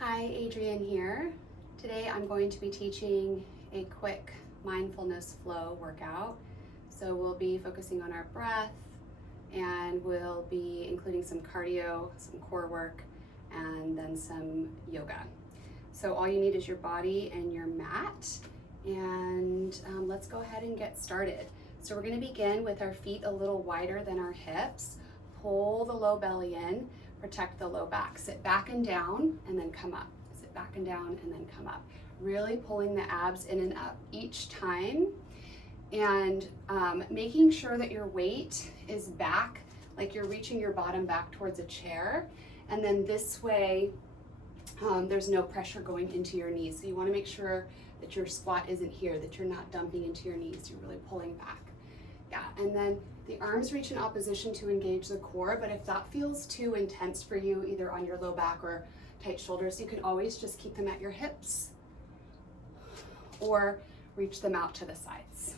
Hi, Adrienne here. Today I'm going to be teaching a quick mindfulness flow workout. So we'll be focusing on our breath and we'll be including some cardio, some core work, and then some yoga. So all you need is your body and your mat, and let's go ahead and get started. So we're going to begin with our feet a little wider than our hips. Pull the low belly in, protect the low back. Sit back and down and then come up. Sit back and down and then come up. Really pulling the abs in and up each time, and making sure that your weight is back, like you're reaching your bottom back towards a chair. And then this way, there's no pressure going into your knees. So you want to make sure that your squat isn't here, that you're not dumping into your knees. You're really pulling back. Yeah, and then the arms reach in opposition to engage the core, but if that feels too intense for you, either on your low back or tight shoulders, you can always just keep them at your hips or reach them out to the sides.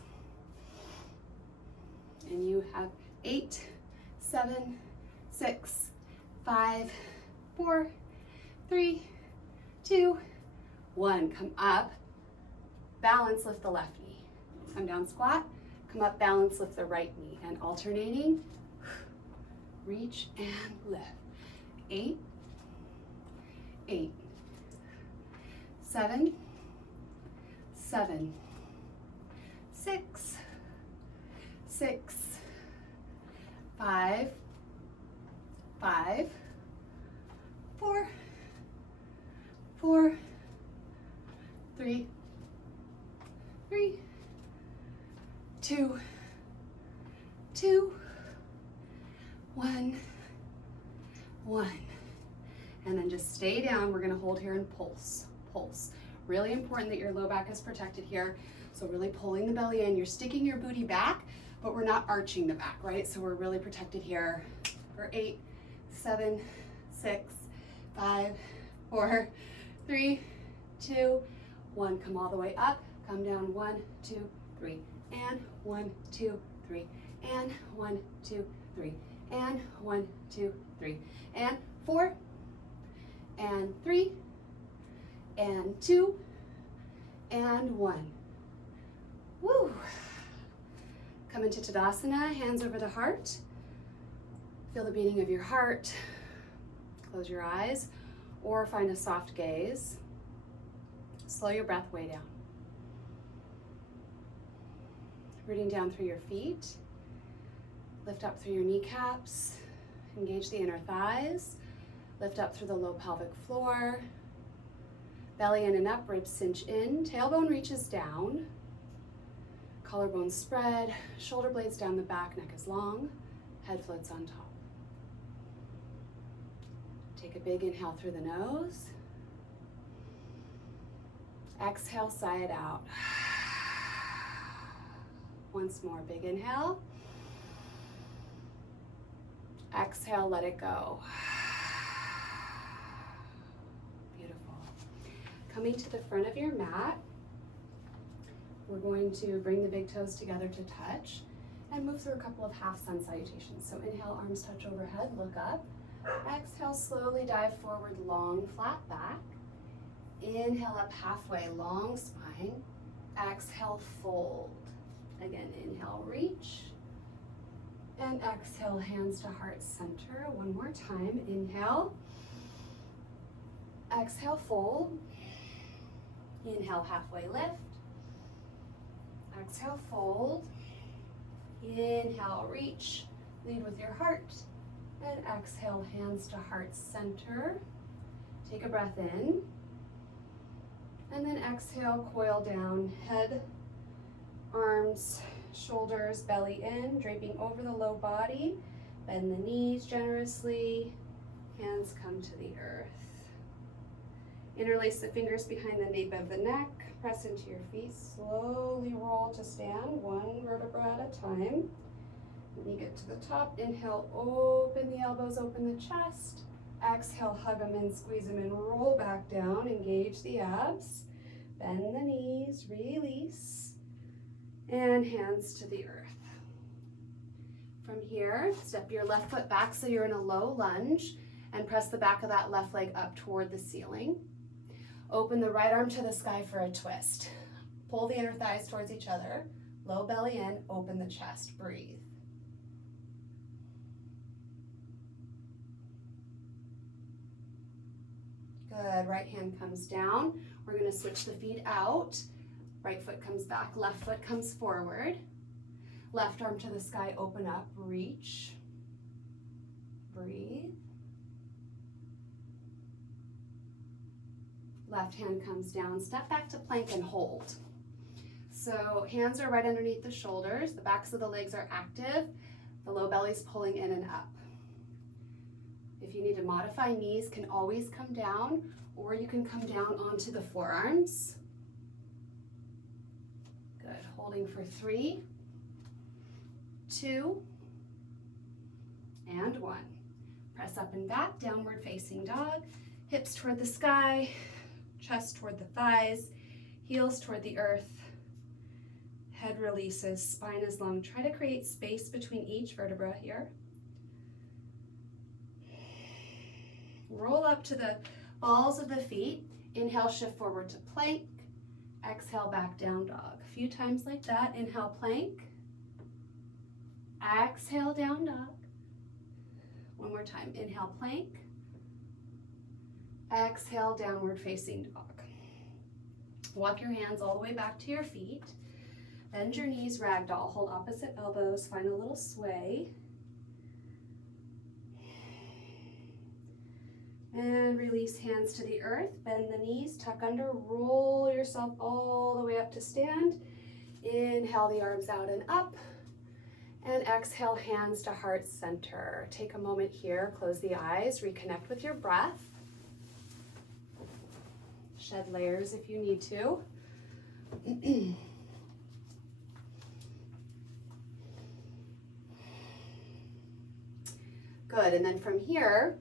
And you have 8, 7, 6, 5, 4, 3, 2, 1. Come up, balance, lift the left knee. Come down, squat. Come up, balance, lift the right knee, and alternating, reach and lift. 8, 8, 7, 7, 6, 6, 5, 5, 4, 4, 3, 3, 2, 2, 1, 1. And then just stay down. We're going to hold here and pulse, pulse. Really important that your low back is protected here. So really pulling the belly in. You're sticking your booty back, but we're not arching the back, right? So we're really protected here for 8, 7, 6, 5, 4, 3, 2, 1. Come all the way up. Come down. 1, 2, 3. And 1, 2, 3. And 1, 2, 3. And 1, 2, 3. And 4. And 3. And 2. And 1. Woo! Come into Tadasana, hands over the heart. Feel the beating of your heart. Close your eyes or find a soft gaze. Slow your breath way down. Rooting down through your feet. Lift up through your kneecaps. Engage the inner thighs. Lift up through the low pelvic floor. Belly in and up, ribs cinch in. Tailbone reaches down. Collarbone spread. Shoulder blades down the back, neck is long. Head floats on top. Take a big inhale through the nose. Exhale, sigh it out. Once more, big inhale. Exhale, let it go. Beautiful. Coming to the front of your mat, we're going to bring the big toes together to touch and move through a couple of half sun salutations. So inhale, arms touch overhead, look up. Exhale, slowly dive forward, long, flat back. Inhale up halfway, long spine. Exhale, fold. Again, inhale, reach. And exhale, hands to heart center. One more time. Inhale. Exhale, fold. Inhale, halfway lift. Exhale, fold. Inhale, reach. Lead with your heart. And exhale, hands to heart center. Take a breath in. And then exhale, coil down, head, arms, shoulders, belly in, draping over the low body. Bend the knees generously. Hands come to the earth. Interlace the fingers behind the nape of the neck. Press into your feet. Slowly roll to stand, one vertebra at a time. When you get to the top, inhale, open the elbows, open the chest. Exhale, hug them in, squeeze them in, roll back down, engage the abs. Bend the knees, release. And hands to the earth. From here, step your left foot back so you're in a low lunge and press the back of that left leg up toward the ceiling. Open the right arm to the sky for a twist. Pull the inner thighs towards each other. Low belly in, open the chest, breathe. Good, right hand comes down. We're gonna switch the feet out. Right foot comes back, left foot comes forward. Left arm to the sky, open up, reach. Breathe. Left hand comes down, step back to plank and hold. So hands are right underneath the shoulders, the backs of the legs are active, the low belly's pulling in and up. If you need to modify, knees can always come down, or you can come down onto the forearms. Good, holding for 3, 2, and 1. Press up and back, downward facing dog, hips toward the sky, chest toward the thighs, heels toward the earth, head releases, spine is long. Try to create space between each vertebra here. Roll up to the balls of the feet. Inhale, shift forward to plank. Exhale, back down dog. A few times like that. Inhale, plank. Exhale, down dog. One more time. Inhale, plank. Exhale, downward facing dog. Walk your hands all the way back to your feet. Bend your knees, ragdoll. Hold opposite elbows. Find a little sway. And release hands to the earth. Bend the knees, tuck under, roll yourself all the way up to stand. Inhale the arms out and up. And exhale, hands to heart center. Take a moment here, close the eyes, reconnect with your breath. Shed layers if you need to. Good, and then from here,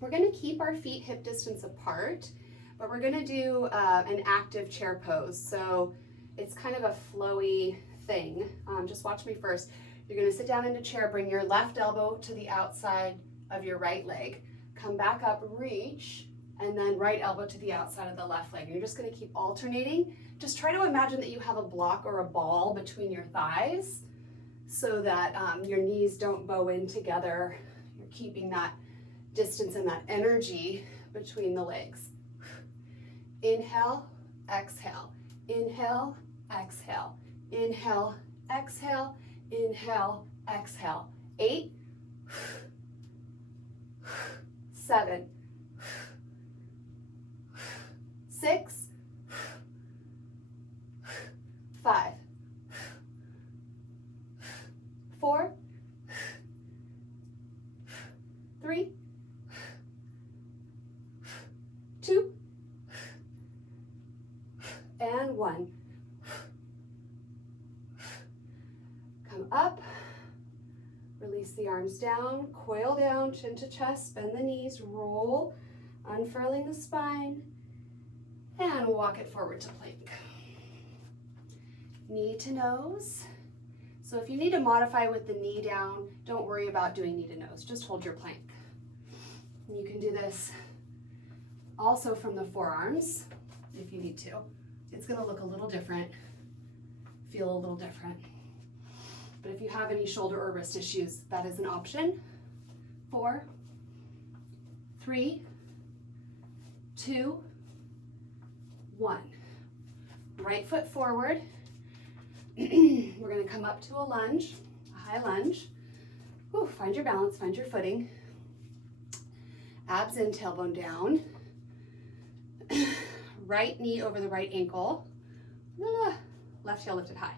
we're gonna keep our feet hip distance apart, but we're gonna do an active chair pose. So it's kind of a flowy thing. Just watch me first. You're gonna sit down in a chair, bring your left elbow to the outside of your right leg. Come back up, reach, and then right elbow to the outside of the left leg. And you're just gonna keep alternating. Just try to imagine that you have a block or a ball between your thighs so that your knees don't bow in together. You're keeping that distance and that energy between the legs. Inhale, exhale. Inhale, exhale. Inhale, exhale. Inhale, exhale. 8, 7, 6, 5, 4, 3, 2, and 1. Come up, release the arms down, coil down, chin to chest, bend the knees, roll, unfurling the spine, and walk it forward to plank. Knee to nose. So if you need to modify with the knee down, don't worry about doing knee to nose, just hold your plank. And you can do this also from the forearms if you need to. It's gonna look a little different, feel a little different. But if you have any shoulder or wrist issues, that is an option. 4, 3, 2, 1. Right foot forward. We're gonna come up to a lunge, a high lunge. Whew, find your balance, find your footing. Abs in, tailbone down. Right knee over the right ankle. Left heel lifted high.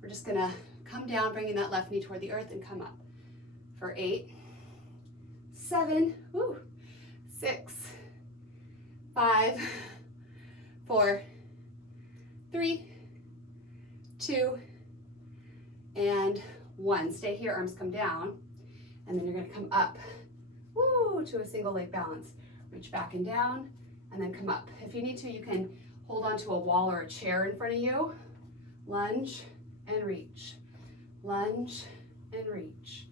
We're just gonna come down, bringing that left knee toward the earth and come up for 8, 7, 6, 5, 4, 3, 2, and 1. Stay here, arms come down, and then you're gonna come up, to a single leg balance. Reach back and down, and then come up. If you need to, you can hold onto a wall or a chair in front of you. Lunge and reach. Lunge and reach.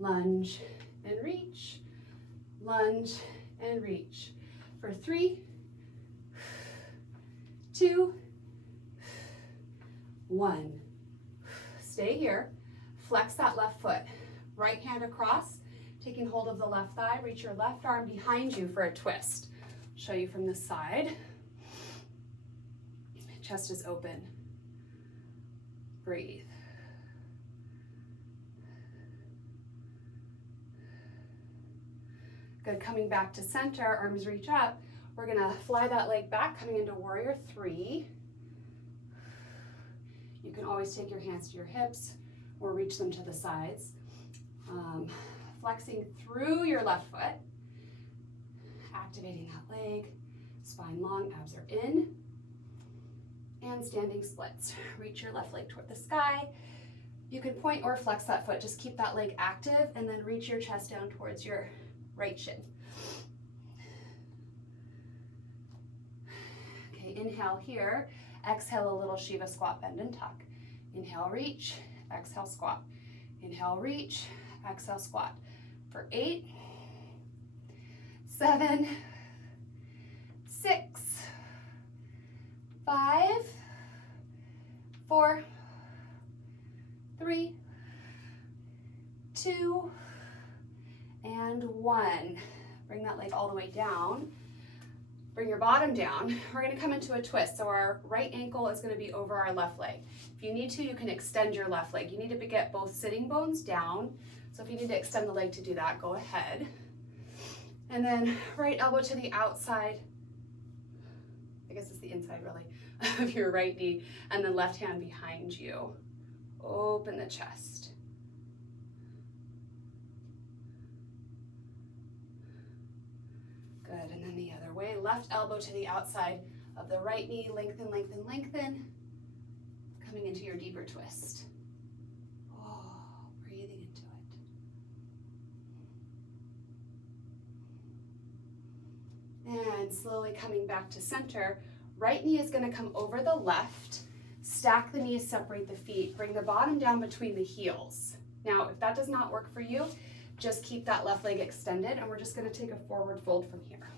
Lunge and reach. Lunge and reach. For 3, 2, 1. Stay here. Flex that left foot. Right hand across, taking hold of the left thigh. Reach your left arm behind you for a twist. Show you from this side. Chest is open. Breathe. Good, coming back to center, arms reach up. We're gonna fly that leg back, coming into warrior 3. You can always take your hands to your hips or reach them to the sides. Flexing through your left foot, activating that leg, spine long, abs are in, and standing splits. Reach your left leg toward the sky. You can point or flex that foot, just keep that leg active, and then reach your chest down towards your right shin. Okay, inhale here, exhale a little Shiva squat, bend and tuck. Inhale, reach, exhale, squat. Inhale, reach, exhale, squat. For 8, 7, 6, 5, 4, 3, 2, and 1. Bring that leg all the way down. Bring your bottom down. We're gonna come into a twist. So our right ankle is gonna be over our left leg. If you need to, you can extend your left leg. You need to get both sitting bones down. So if you need to extend the leg to do that, go ahead. And then right elbow to the outside. I guess it's the inside really, of your right knee. And then left hand behind you. Open the chest. Good, and then the other way. Left elbow to the outside of the right knee. Lengthen, lengthen, lengthen. Coming into your deeper twist. Oh, breathing into it. And slowly coming back to center. Right knee is going to come over the left. Stack the knees, separate the feet. Bring the bottom down between the heels. Now, if that does not work for you, just keep that left leg extended, and we're just going to take a forward fold from here.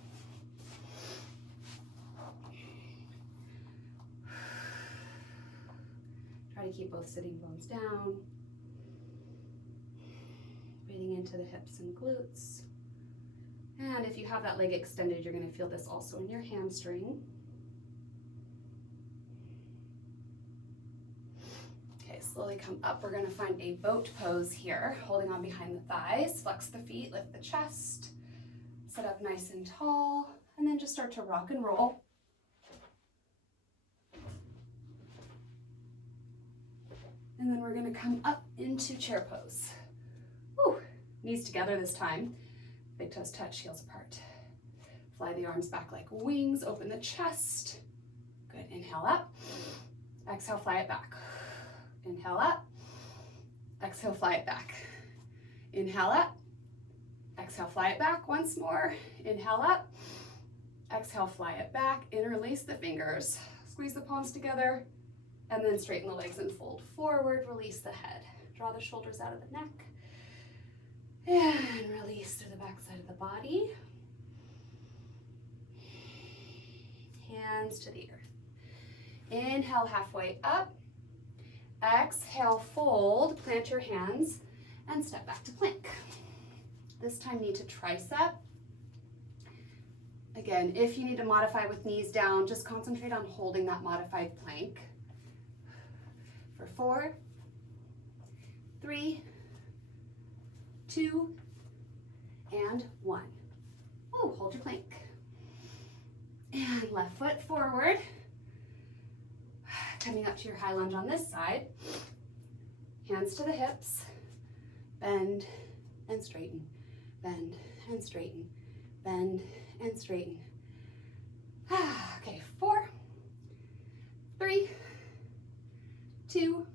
Try to keep both sitting bones down. Breathing into the hips and glutes. And if you have that leg extended, you're going to feel this also in your hamstring. Okay, slowly come up. We're going to find a boat pose here, holding on behind the thighs. Flex the feet, lift the chest. Sit up nice and tall, and then just start to rock and roll. And then we're going to come up into chair pose. Woo. Knees together this time. Big toes touch, heels apart. Fly the arms back like wings, open the chest. Good, inhale up. Exhale, fly it back. Inhale up. Exhale, fly it back. Inhale up. Exhale, fly it back once more. Inhale up. Exhale, fly it back. Interlace the fingers. Squeeze the palms together. And then straighten the legs and fold forward. Release the head. Draw the shoulders out of the neck. And release through the back side of the body. Hands to the earth. Inhale, halfway up. Exhale, fold, plant your hands, and step back to plank. This time knee to tricep. Again, if you need to modify with knees down, just concentrate on holding that modified plank. For 4, 3, 2, and 1. Oh, hold your plank. And left foot forward. Coming up to your high lunge on this side. Hands to the hips. Bend and straighten. Bend and straighten. Bend and straighten. Okay, 4, 3, 2,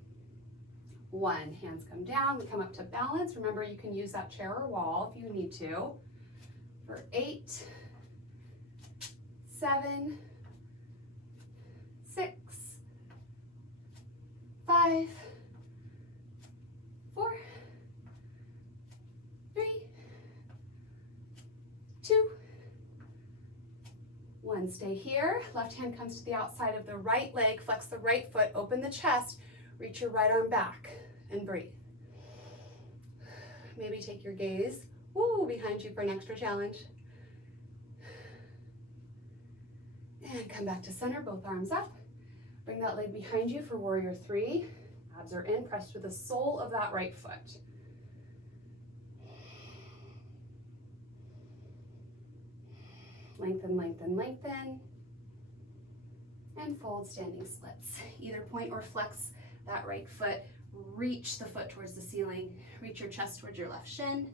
1. Hands come down. We come up to balance. Remember, you can use that chair or wall if you need to. For 8, 7, 6, 5, 4, 3, 2, 1. one. Stay here. Left hand comes to the outside of the right leg. Flex the right foot. Open the chest. Reach your right arm back and breathe. Maybe take your gaze behind you for an extra challenge. And come back to center, both arms up. Bring that leg behind you for warrior three. Abs are in, press through the sole of that right foot. Lengthen, lengthen, lengthen. And fold standing splits. Either point or flex that right foot. Reach the foot towards the ceiling. Reach your chest towards your left shin.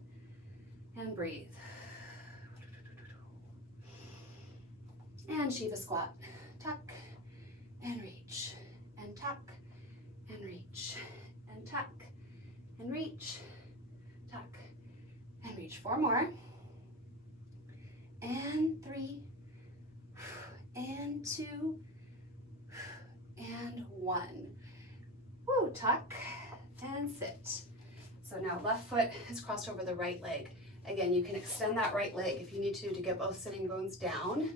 And breathe. And Shiva squat. Tuck and reach. And tuck and reach. And tuck and reach. Tuck and reach. 4 more. And 3. And 2. And 1. Woo, tuck and sit. So now left foot is crossed over the right leg. Again, you can extend that right leg if you need to get both sitting bones down.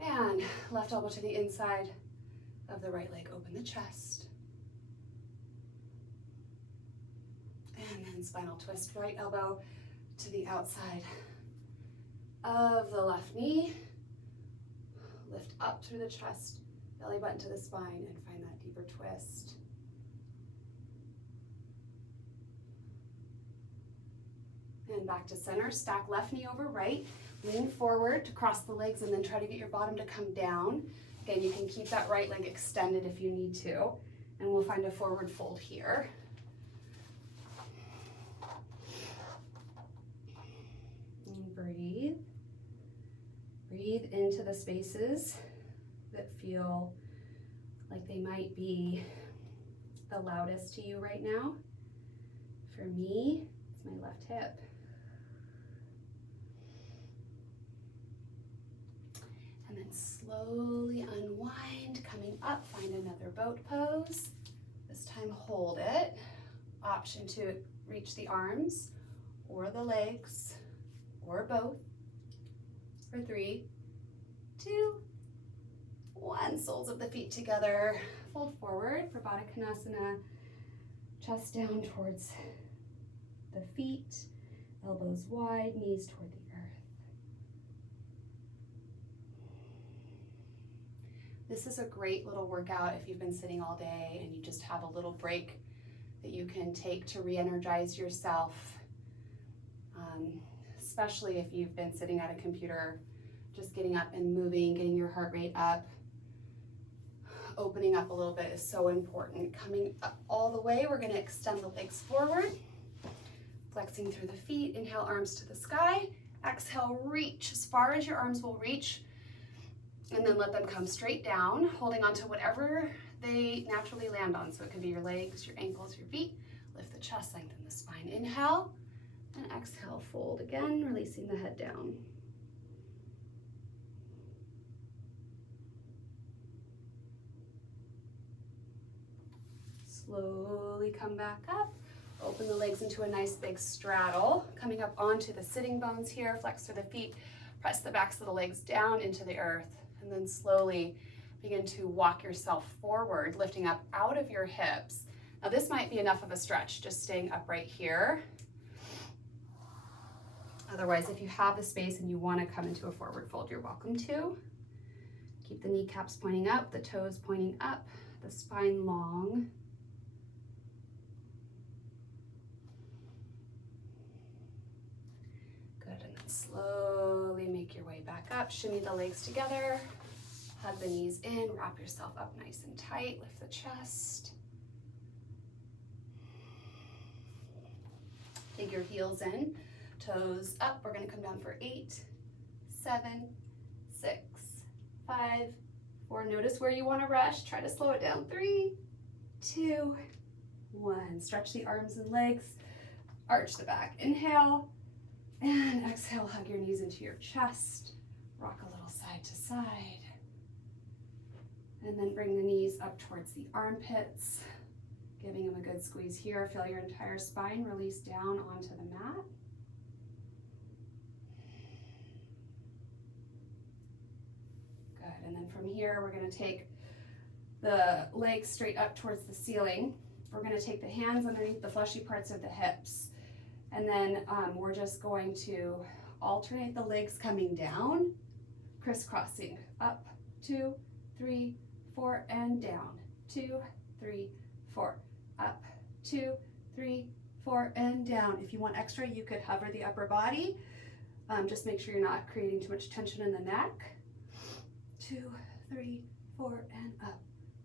And left elbow to the inside of the right leg. Open the chest. And then spinal twist, right elbow to the outside of the left knee. Lift up through the chest, belly button to the spine, and find that deeper twist. And back to center, stack left knee over right, lean forward to cross the legs and then try to get your bottom to come down. Again, you can keep that right leg extended if you need to, and we'll find a forward fold here. And breathe. Breathe into the spaces that feel like they might be the loudest to you right now. For me, it's my left hip. And then slowly unwind, coming up, find another boat pose. This time hold it. Option to reach the arms or the legs or both. For 3, 2, 1. Soles of the feet together. Fold forward for Baddha Konasana. Chest down towards the feet. Elbows wide, knees toward the earth. This is a great little workout if you've been sitting all day and you just have a little break that you can take to re-energize yourself. Especially if you've been sitting at a computer, just getting up and moving, getting your heart rate up, opening up a little bit is so important. Coming up all the way, we're going to extend the legs forward, flexing through the feet. Inhale, arms to the sky. Exhale, reach as far as your arms will reach, and then let them come straight down, holding on to whatever they naturally land on. So it could be your legs, your ankles, your feet. Lift the chest, lengthen the spine. Inhale. And exhale, fold again, releasing the head down. Slowly come back up. Open the legs into a nice big straddle. Coming up onto the sitting bones here, flex through the feet, press the backs of the legs down into the earth, and then slowly begin to walk yourself forward, lifting up out of your hips. Now this might be enough of a stretch, just staying upright here. Otherwise, if you have the space and you want to come into a forward fold, you're welcome to. Keep the kneecaps pointing up, the toes pointing up, the spine long. Good, and then slowly make your way back up. Shimmy the legs together, hug the knees in, wrap yourself up nice and tight, lift the chest. Dig your heels in. Toes up. We're going to come down for 8, 7, 6, 5, 4. Notice where you want to rush. Try to slow it down. 3, 2, 1. Stretch the arms and legs. Arch the back. Inhale. And exhale. Hug your knees into your chest. Rock a little side to side. And then bring the knees up towards the armpits. Giving them a good squeeze here. Feel your entire spine release down onto the mat. And then from here, we're gonna take the legs straight up towards the ceiling. We're gonna take the hands underneath the fleshy parts of the hips. And then we're just going to alternate the legs coming down, crisscrossing, up, 2, 3, 4, and down, 2, 3, 4, up, 2, 3, 4, and down. If you want extra, you could hover the upper body. Just make sure you're not creating too much tension in the neck. 2, 3, 4, and up,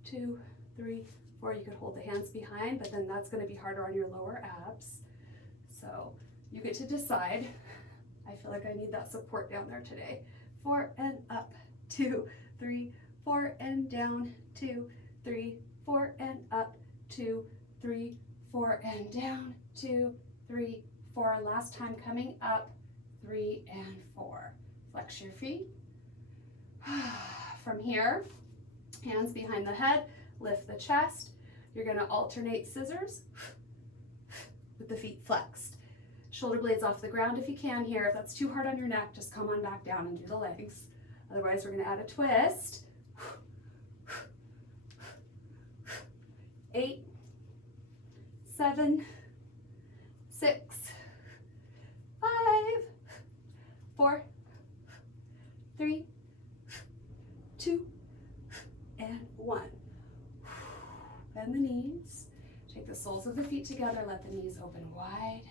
2, 3, 4. You could hold the hands behind, but then that's going to be harder on your lower abs. So you get to decide. I feel like I need that support down there today. 4 and up, 2, 3, 4 and down, 2, 3, 4 and up, 2, 3, 4 and down, 2, 3, 4. Last time coming up, 3 and 4. Flex your feet. From here, hands behind the head, lift the chest. You're going to alternate scissors with the feet flexed. Shoulder blades off the ground if you can here. If that's too hard on your neck, just come on back down and do the legs. Otherwise, we're going to add a twist. 8, 7, 6, 5, 4, 3, 2, and 1. Bend the knees. Take the soles of the feet together. Let the knees open wide.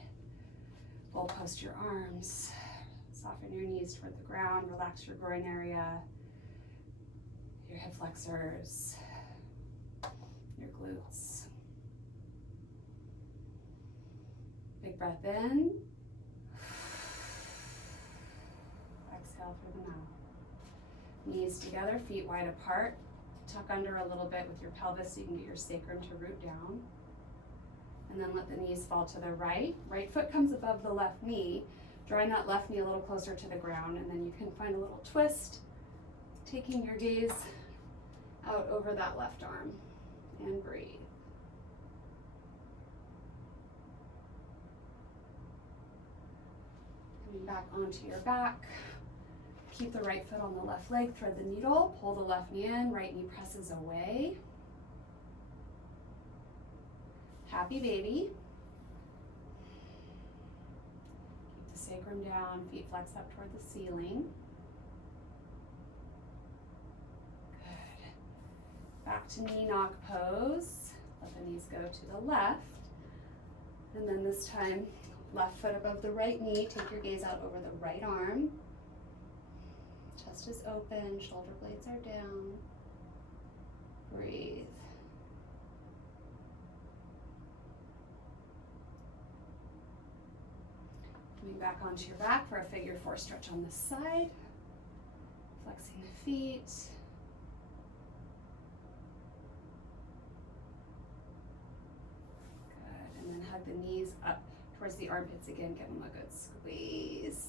Full post your arms. Soften your knees toward the ground. Relax your groin area, your hip flexors, your glutes. Big breath in. Exhale through the mouth. Knees together, feet wide apart. Tuck under a little bit with your pelvis so you can get your sacrum to root down. And then let the knees fall to the right. Right foot comes above the left knee, drawing that left knee a little closer to the ground. And then you can find a little twist, taking your gaze out over that left arm. And breathe. Coming back onto your back. Keep the right foot on the left leg, thread the needle, pull the left knee in, right knee presses away. Happy baby. Keep the sacrum down, feet flex up toward the ceiling. Good. Back to knee knock pose. Let the knees go to the left. And then this time, left foot above the right knee. Take your gaze out over the right arm. Chest is open, shoulder blades are down. Breathe. Coming back onto your back for a figure 4 stretch on this side. Flexing the feet. Good, and then hug the knees up towards the armpits again. Give them a good squeeze.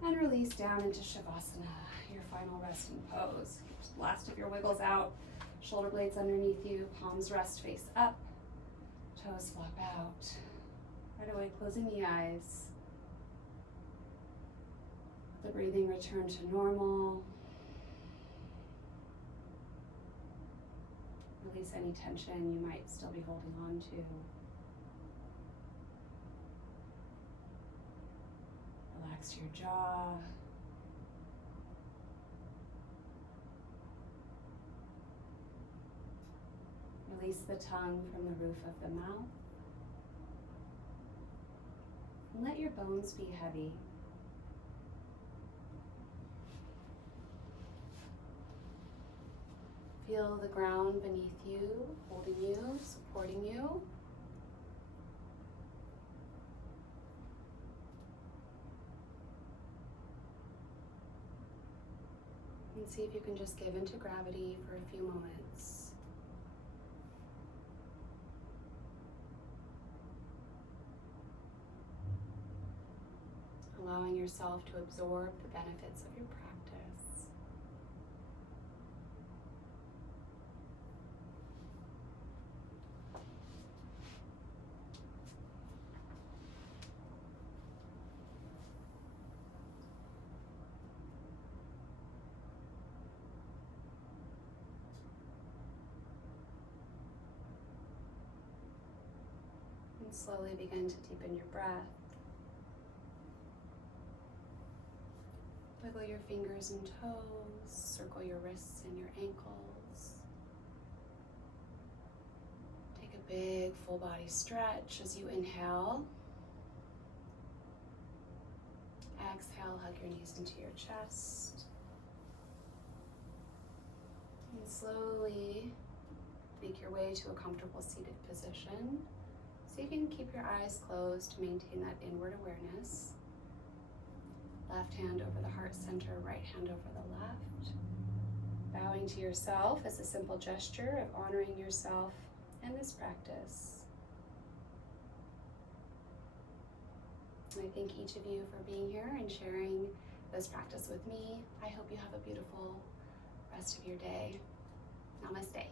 And release down into Shavasana, your final resting pose. Last of your wiggles out, shoulder blades underneath you, palms rest face up, toes flop out. Right away, closing the eyes. Let the breathing return to normal. Release any tension you might still be holding on to. Relax your jaw. Release the tongue from the roof of the mouth. And let your bones be heavy. Feel the ground beneath you, holding you, supporting you. And see if you can just give into gravity for a few moments. Allowing yourself to absorb the benefits of your practice. And slowly begin to deepen your breath. Wiggle your fingers and toes, circle your wrists and your ankles. Take a big full body stretch as you inhale. Exhale, hug your knees into your chest. And slowly make your way to a comfortable seated position. So you can keep your eyes closed to maintain that inward awareness. Left hand over the heart center, right hand over the left. Bowing to yourself is a simple gesture of honoring yourself and this practice. I thank each of you for being here and sharing this practice with me. I hope you have a beautiful rest of your day. Namaste.